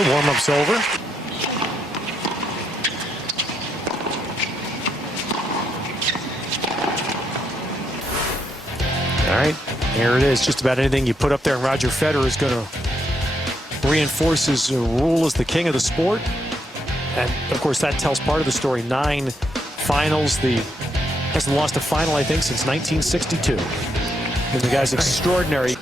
right, warm-up's over. All right, here it is. Just about anything you put up there, and Roger Federer is going to reinforce his rule as the king of the sport. And, of course, that tells part of the story. 9 finals. Hasn't lost a final, I think, since 1962. And the guy's extraordinary.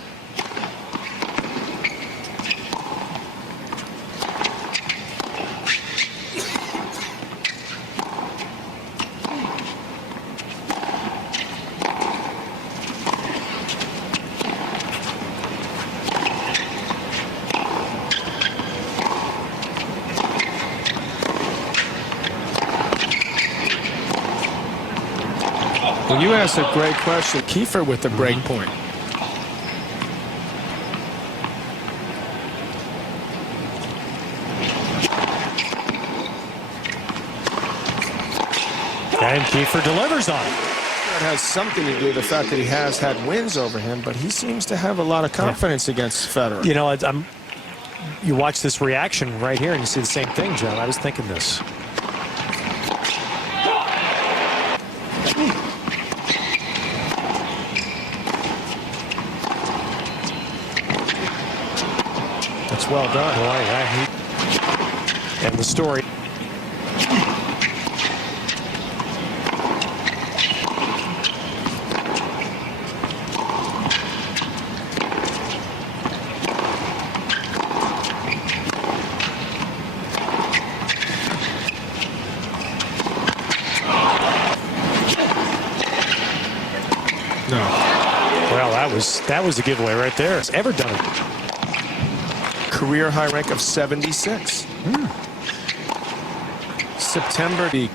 Well, you asked a great question. Kiefer with the break point. And Kiefer delivers on it. That has something to do with the fact that he has had wins over him, but he seems to have a lot of confidence against Federer. You know, you watch this reaction right here, and you see the same thing, John. I was thinking this. That's well done. And the story. No. Well, that was a giveaway right there. Has ever done it. Career high rank of 76. September. He's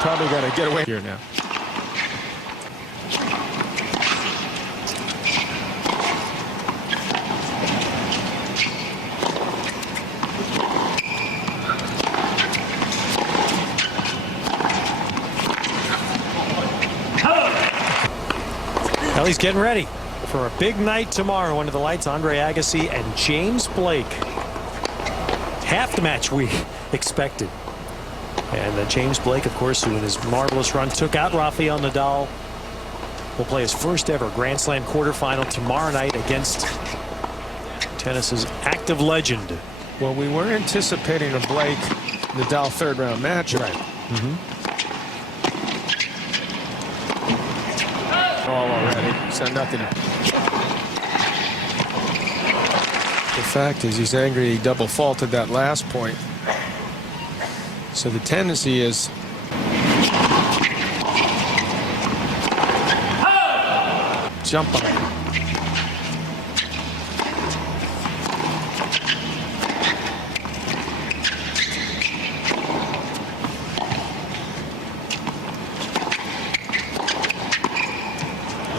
probably got to get away here now. Well, he's getting ready for a big night tomorrow under the lights. Andre Agassi and James Blake. Half the match we expected. And James Blake, of course, who in his marvelous run took out Rafael Nadal, will play his first ever Grand Slam quarterfinal tomorrow night against tennis's active legend. Well, we were anticipating a Blake Nadal third-round match. Right. All already, so nothing. The fact is, he's angry he double faulted that last point. So the tendency is jump on it.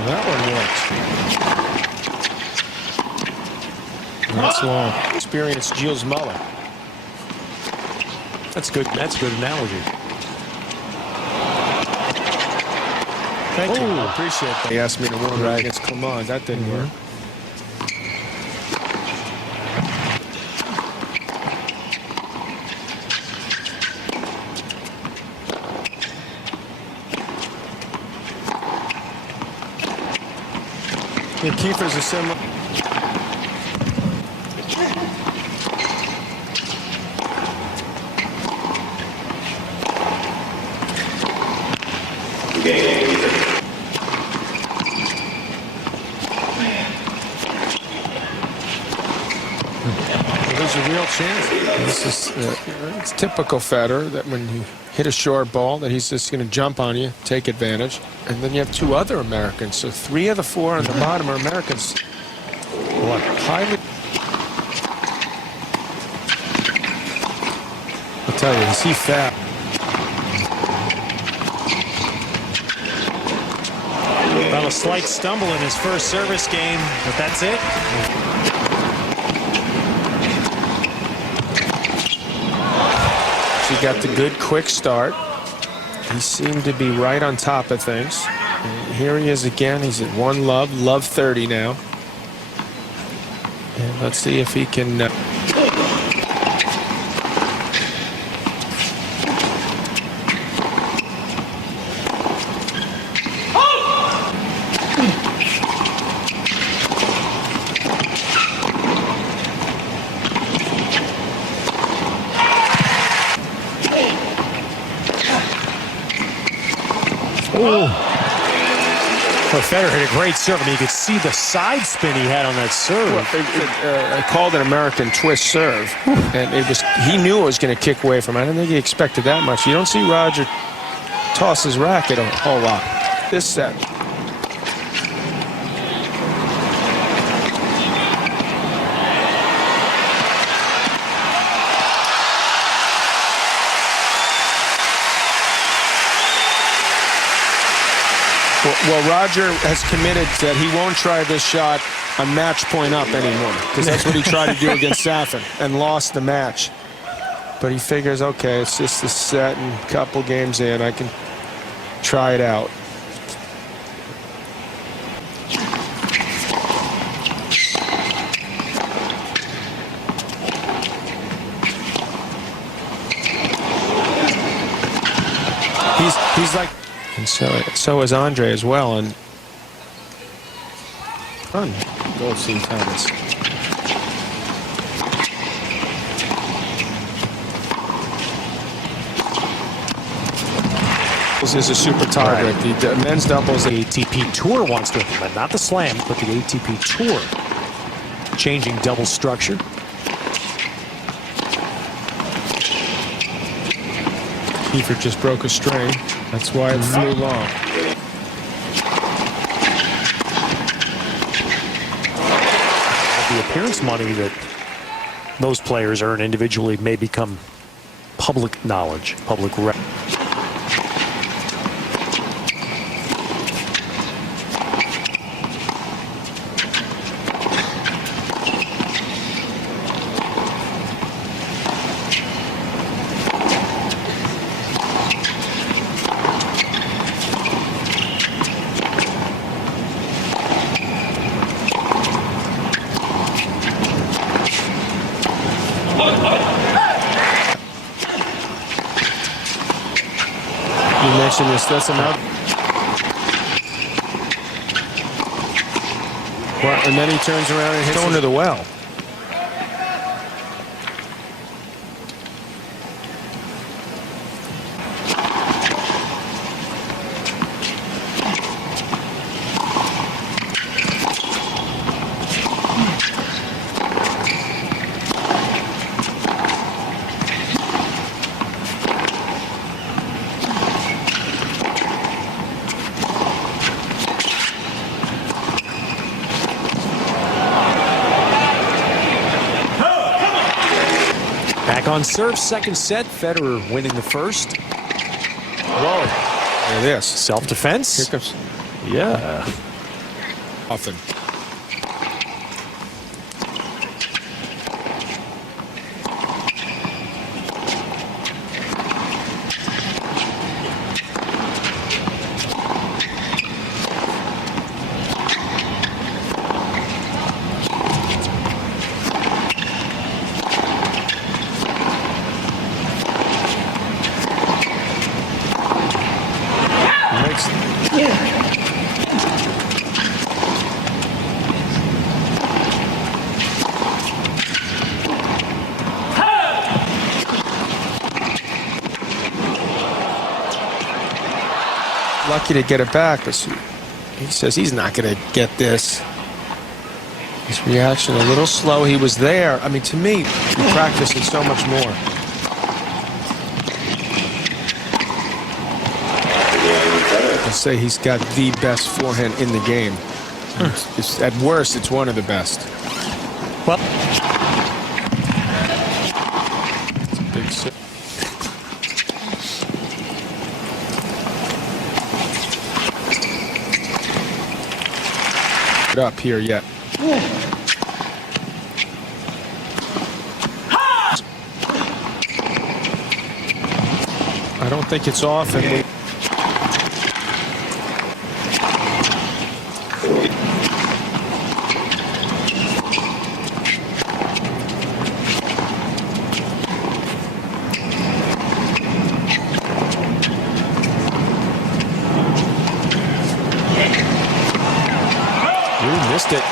That one works. That's long. Experienced Jules Muller. That's good. That's a good analogy. Thank you. I appreciate that. He asked me to warm right against Clement. That didn't work. Yeah, Kiefer's a similar. There's a real chance. This is it's typical Federer that when you hit a short ball that he's just going to jump on you, take advantage. And then you have 2 other Americans. So 3 of the 4 on the bottom are Americans. What? Highly. I'll tell you, is he fat? Well, a slight stumble in his first service game, but that's it. She he got the good quick start. He seemed to be right on top of things. And here he is again. He's at 1-love, love 30 now. And let's see if he can. Well, Federer hit a great serve. I mean, you could see the side spin he had on that serve. I called an American twist serve, and he knew it was going to kick away from it. I don't think he expected that much. You don't see Roger toss his racket a whole lot. This set. Well, Roger has committed that he won't try this shot on match point up anymore, because that's what he tried to do against Safin and lost the match. But he figures, okay, it's just a set and a couple games in, I can try it out. He's like. And so is Andre as well, and fun. Goldstein Thomas. This is a super tiebreak. Right. The men's doubles. The ATP Tour wants to implement, not the Slam, but the ATP Tour. Changing double structure. Kiefer just broke a string. That's why it flew long. The appearance money that those players earn individually may become public knowledge, public record. You mentioned this, that's another. Well, and then he turns around and hits into the well. Back on serve, second set. Federer winning the first. Whoa. Look at this. Self-defense. Here comes. Yeah. Often. Lucky to get it back, but he says he's not going to get this. His reaction a little slow. He was there. I mean, to me, he practiced it so much more. I'll say he's got the best forehand in the game. At worst, it's one of the best. Well, it's a big set. Up here yet. I don't think it's often. You missed it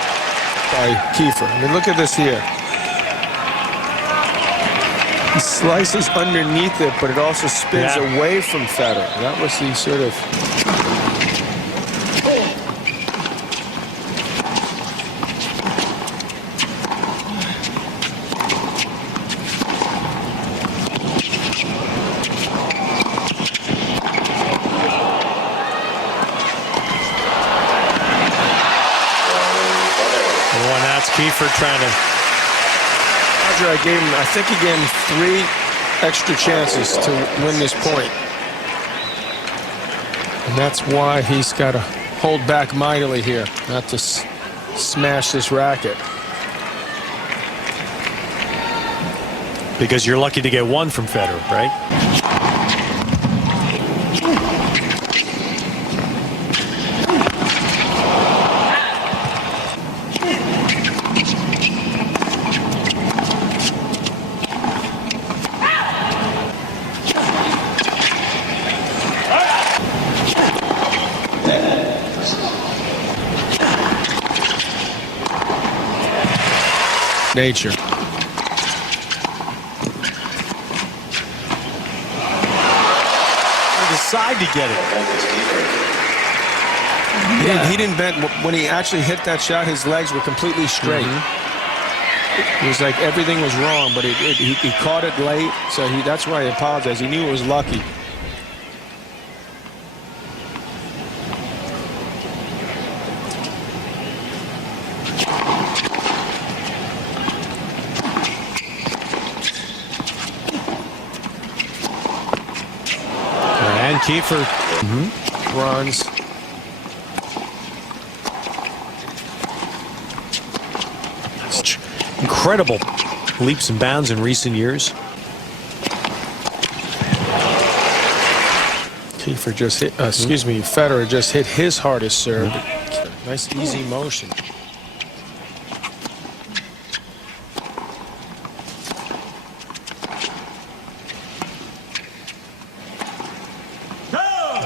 by Kiefer. I mean, look at this here. He slices underneath it, but it also spins away from Federer. That was the sort of... Well, that's Kiefer trying to... I think he gave him 3 extra chances to win this point. And that's why he's got to hold back mightily here, not to smash this racket. Because you're lucky to get 1 from Federer, right? Nature. Decide to get it. He didn't bend. When he actually hit that shot, his legs were completely straight. It was like everything was wrong, but he caught it late, so that's why he apologized. He knew it was lucky. And Kiefer Runs. Incredible leaps and bounds in recent years. Kiefer just hit, Federer just hit his hardest serve. Nice easy motion.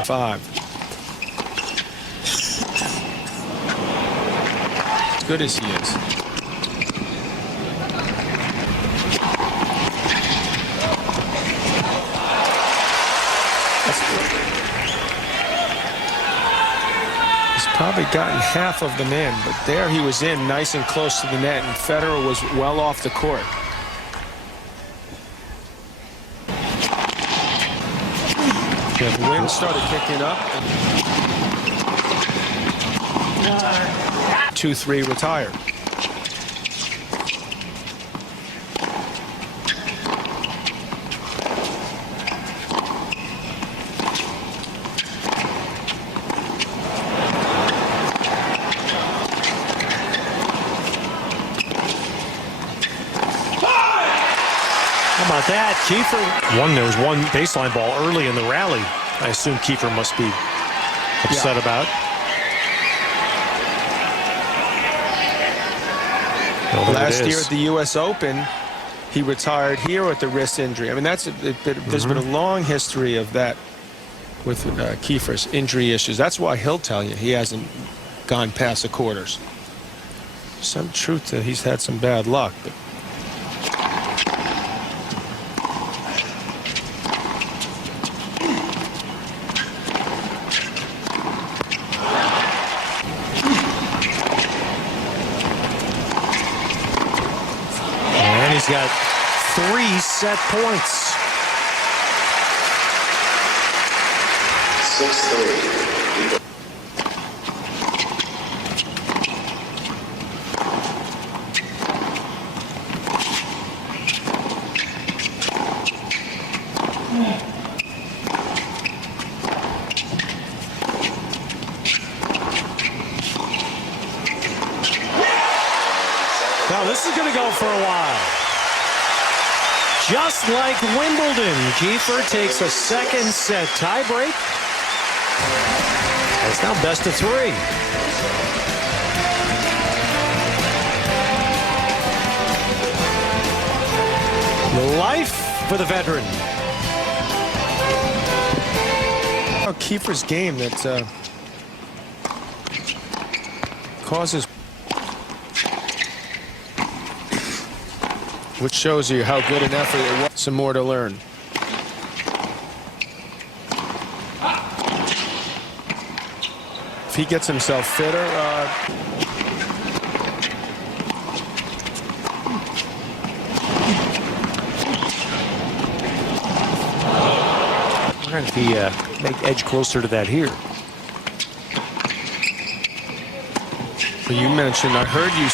Five. As good as he is. He's probably gotten half of them in, but there he was in nice and close to the net, and Federer was well off the court. Yeah, the wind started kicking up. 2-3 retired. How about that? Kiefer there was one baseline ball early in the rally. I assume Kiefer must be upset about. Well, last year at the U.S. Open, he retired here with the wrist injury. I mean, there's been a long history of that with Kiefer's injury issues. That's why he'll tell you he hasn't gone past the quarters. Some truth that he's had some bad luck, but he's got 3 set points. 6-3. Now this is going to go for a while. just like Wimbledon, Kiefer takes a second set tiebreak. It's now best of 3. Life for the veteran. Kiefer's game that causes, which shows you how good an effort it was. Some more to learn. If he gets himself fitter, I wonder if he make edge closer to that here. Well, you mentioned, I heard you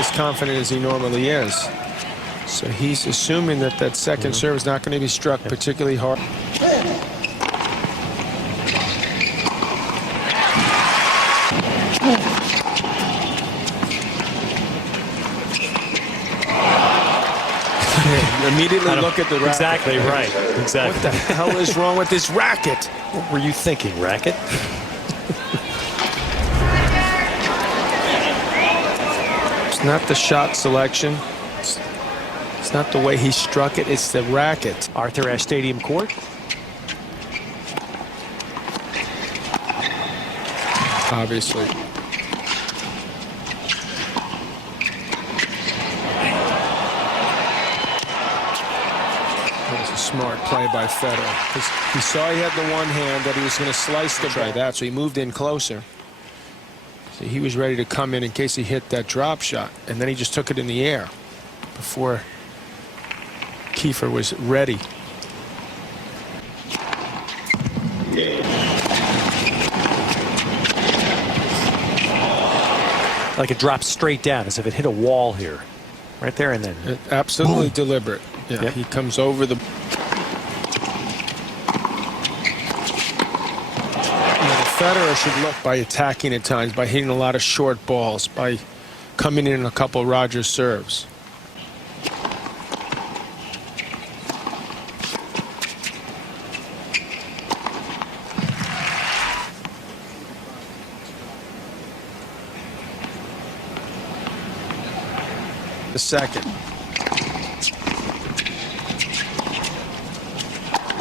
as confident as he normally is. So he's assuming that that second serve is not going to be struck particularly hard. Immediately look at the racket. Exactly right. Exactly. What the hell is wrong with this racket? What were you thinking, racket? It's not the shot selection. It's not the way he struck it. It's the racket. Arthur Ashe Stadium court. Obviously. Smart play by Federer, because he saw he had the one hand that he was going to slice the ball. That, so he moved in closer. So he was ready to come in case he hit that drop shot, and then he just took it in the air before Kiefer was ready. Like it dropped straight down, as if it hit a wall here, right there, and then Absolutely boom. Deliberate. Yeah, Yep. He comes over the. Federer should look by attacking at times, by hitting a lot of short balls, by coming in a couple Rogers serves. The second.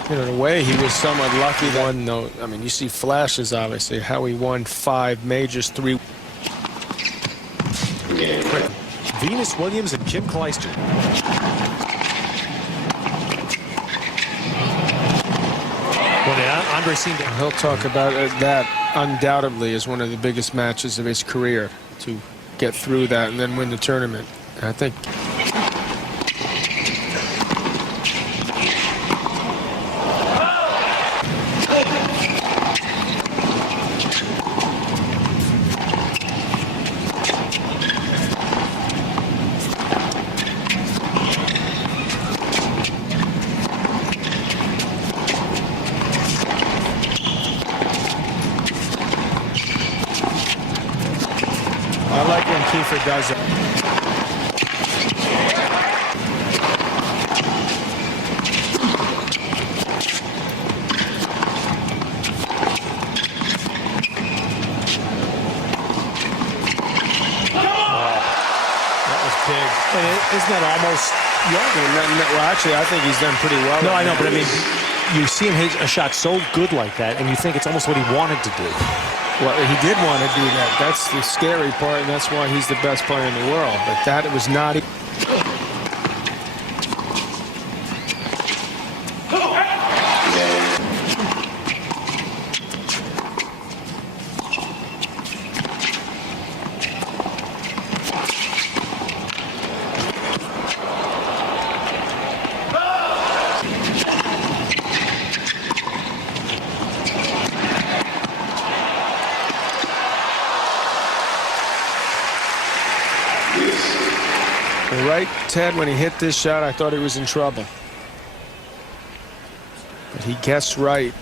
In a way, he was somewhat lucky. One note. I mean, you see flashes, obviously, how he won 5 majors, 3. Venus Williams and Kim Kleister. Andre seemed to... He'll talk about that undoubtedly as one of the biggest matches of his career, to get through that and then win the tournament. And I think... I like when Kiefer does it. That was big. Isn't that almost... Well, actually, I think he's done pretty well. No, I know, but I mean, you see him hit a shot so good like that, and you think it's almost what he wanted to do. Well, he did want to do that. That's the scary part, and that's why he's the best player in the world. But that it was not... Right, Ted, when he hit this shot, I thought he was in trouble. But he guessed right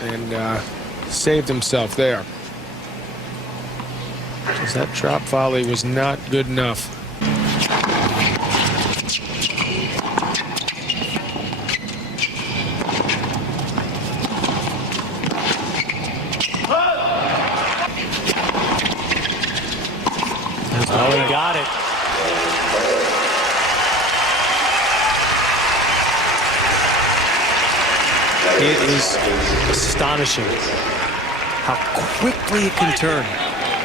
and saved himself there. Because that drop volley was not good enough. is astonishing. How quickly it can turn.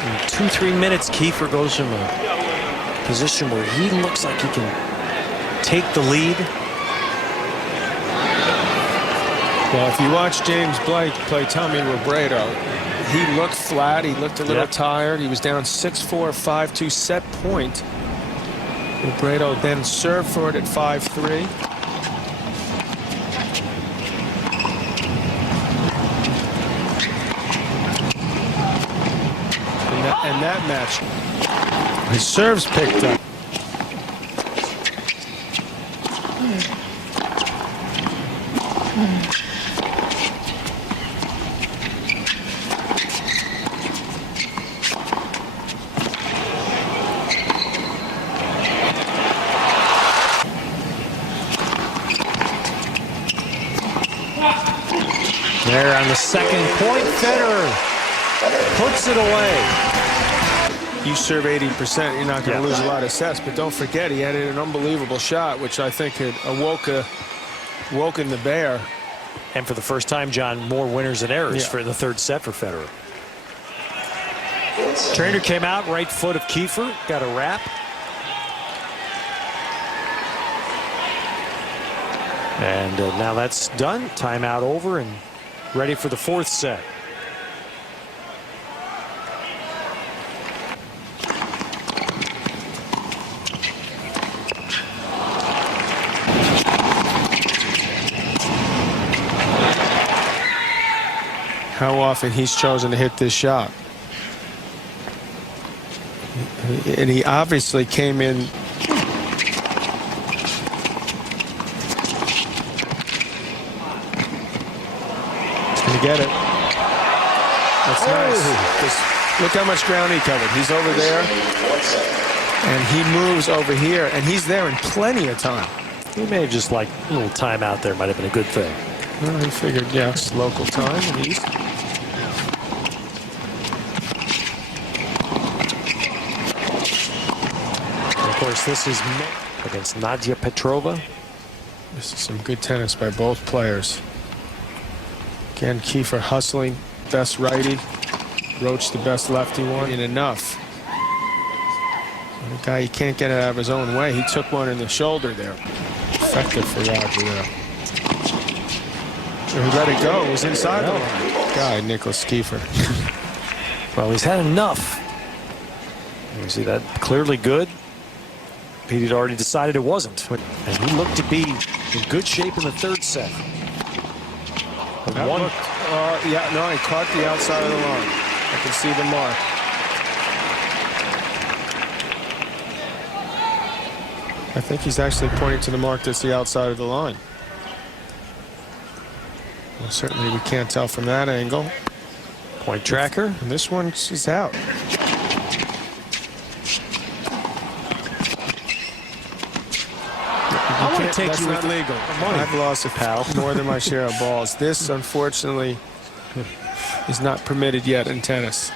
In 2-3 minutes, Kiefer goes from a position where he looks like he can take the lead. Well, if you watch James Blake play Tommy Robredo, he looked flat. He looked a little tired. He was down 6-4, 5-2 set point. Robredo then served for it at 5-3. And that match, his serves picked up. There on the second point, Federer puts it away. You serve 80%, you're not going to lose a lot of sets, but don't forget he had an unbelievable shot, which I think had awoken the bear. And for the first time, John, more winners than errors for the third set for Federer. Trainer came out, right foot of Kiefer, got a wrap. And now that's done. Timeout over and ready for the fourth set. How often he's chosen to hit this shot. And he obviously came in. He's going to get it. That's nice. Just look how much ground he covered. He's over there. And he moves over here. And he's there in plenty of time. He may have just like a little timeout there might have been a good thing. Well, he figured, it's local time in the East. Of course, this is against Nadia Petrova. This is some good tennis by both players. Again, Kiefer hustling, best righty. Roach the best lefty one, and enough. The guy, he can't get it out of his own way. He took one in the shoulder there. Effective for Roger there. So he let it go. It was inside the line. Guy, Nicolas Kiefer. Well, he's had enough. You see that clearly good. Pete had already decided it wasn't. And he looked to be in good shape in the third set. He caught the outside of the line. I can see the mark. I think he's actually pointing to the mark that's the outside of the line. Well, certainly we can't tell from that angle. Point tracker. And this one is out. I want to take you with legal. I've lost more than my share of balls. This, unfortunately, is not permitted yet in tennis.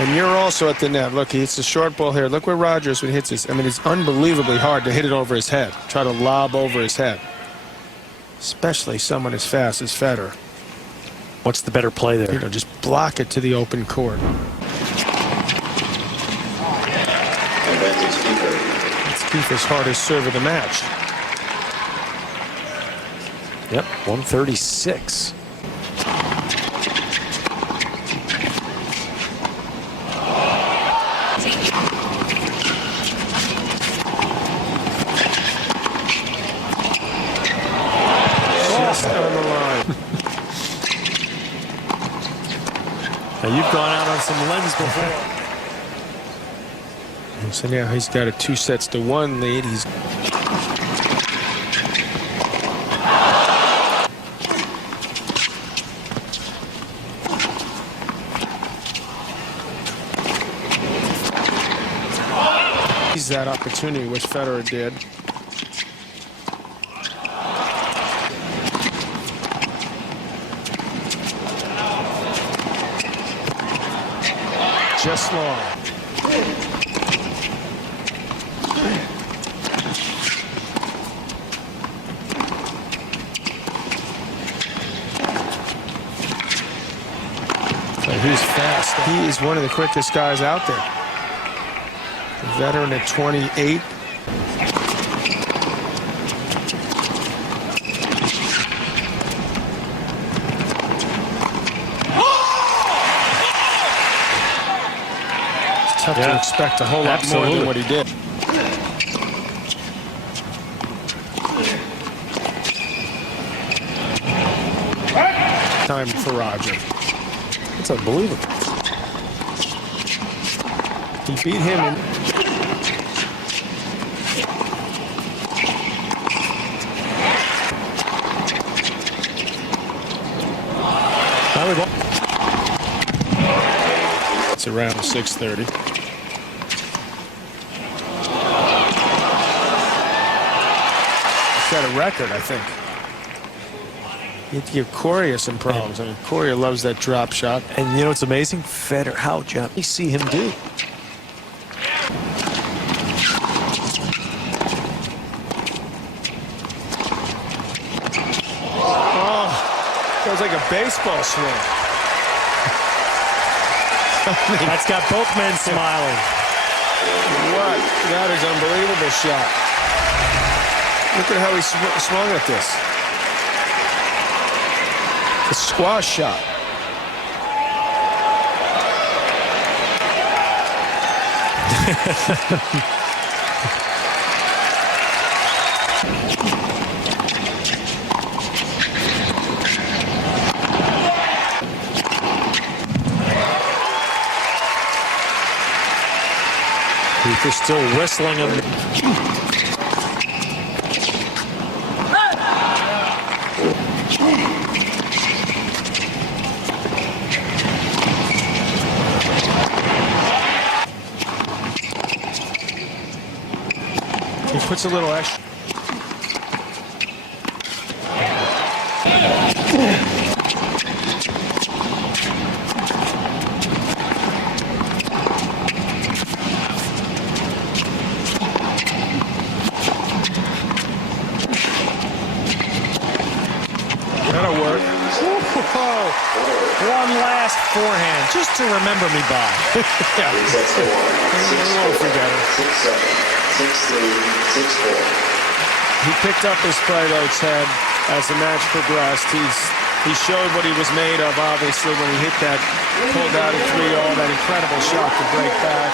And you're also at the net. Look, he hits a short ball here. Look where Rogers when he hits this. I mean, it's unbelievably hard to hit it over his head. Try to lob over his head. Especially someone as fast as Federer. What's the better play there? You know, just block it to the open court. It's Kiefer's hardest serve of the match. Yep, 136. Now you've gone out on some limbs before. So now he's got a 2-1 lead. He's seized that opportunity, which Federer did. Just long. So he's fast. He is one of the quickest guys out there. The veteran at 28. Tough to expect a whole lot more than what he did. Time for Roger. It's unbelievable. He beat him in. It's around 6:30. Set a record, I think. You have to give Coria some problems. I mean, Coria loves that drop shot. And you know what's amazing? Federer, how gently see him do. Oh, feels like a baseball swing. That's got both men smiling. What? That is an unbelievable shot. Look at how he swung at this. A squash shot. Kiefer still whistling him. He puts a little extra. That'll work. Whoa. One last forehand, just to remember me by. Yeah. We won't forget it. 6-3, 6-4. He picked up his play, though, Ted, as the match progressed. He showed what he was made of, obviously, when he hit that, pulled out a 3-all, that incredible shot to break back.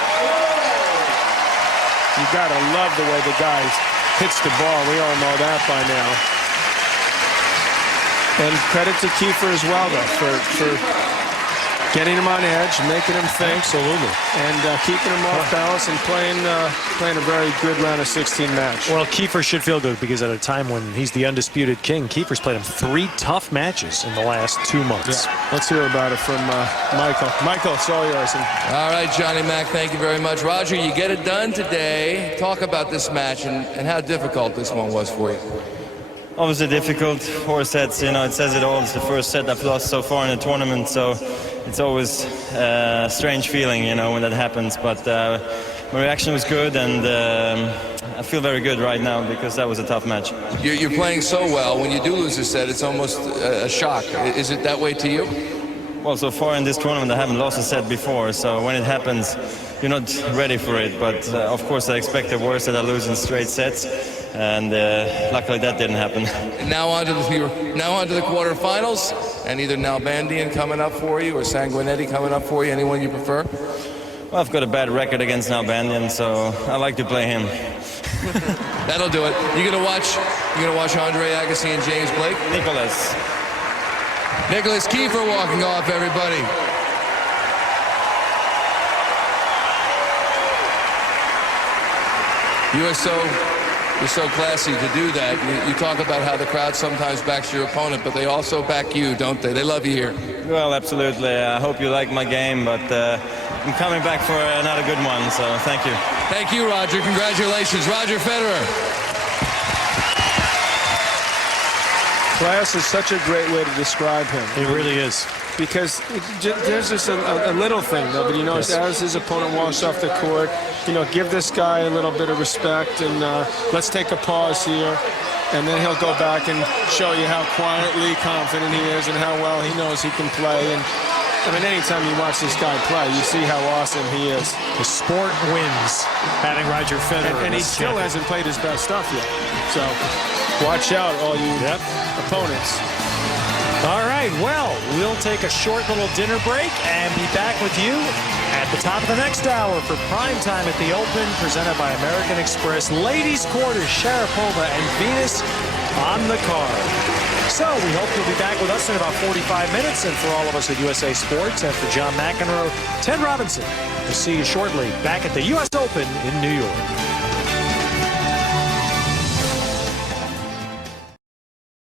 You got to love the way the guy hits the ball. We all know that by now. And credit to Kiefer as well, though, for getting him on edge, making him think. Absolutely. And keeping him off balance and playing a very good round of 16 match. Well, Kiefer should feel good because at a time when he's the undisputed king, Kiefer's played him 3 tough matches in the last 2 months. Yeah. Let's hear about it from Michael. Michael, it's all yours. All right, Johnny Mac, thank you very much. Roger, you get it done today. Talk about this match and how difficult this one was for you. Obviously difficult, 4 sets, you know, it says it all. It's the first set I've lost so far in the tournament, so it's always a strange feeling, you know, when that happens. But my reaction was good, and I feel very good right now because that was a tough match. You're playing so well. When you do lose a set, it's almost a shock. Is it that way to you? Well, so far in this tournament, I haven't lost a set before, so when it happens, you're not ready for it. But of course, I expect the worst, that I lose in straight sets, and luckily that didn't happen. And now on to the quarterfinals, and either Nalbandian coming up for you or Sanguinetti coming up for you. Anyone you prefer? Well, I've got a bad record against Nalbandian, so I like to play him. That'll do it. You're gonna watch Andre Agassi and James Blake. Nicolas. Nicolas Kiefer walking off, everybody. USO You're so classy to do that. You talk about how the crowd sometimes backs your opponent, but they also back you, don't they? They love you here. Well, absolutely. I hope you like my game, but I'm coming back for another good one, so thank you. Thank you, Roger. Congratulations. Roger Federer. Class is such a great way to describe him. It really is. Because there's just a little thing, though, but as his opponent walks off the court, give this guy a little bit of respect, and let's take a pause here, and then he'll go back and show you how quietly confident he is and how well he knows he can play. And I mean, anytime you watch this guy play, you see how awesome he is. The sport wins having Roger Federer. And he still hasn't played his best stuff yet. So watch out, all you opponents. All right, well, we'll take a short little dinner break and be back with you at the top of the next hour for Prime Time at the Open, presented by American Express. Ladies quarters, Sharapova and Venus on the card. So we hope you'll be back with us in about 45 minutes. And for all of us at USA Sports and for John McEnroe, Ted Robinson, we'll see you shortly back at the U.S. Open in New York.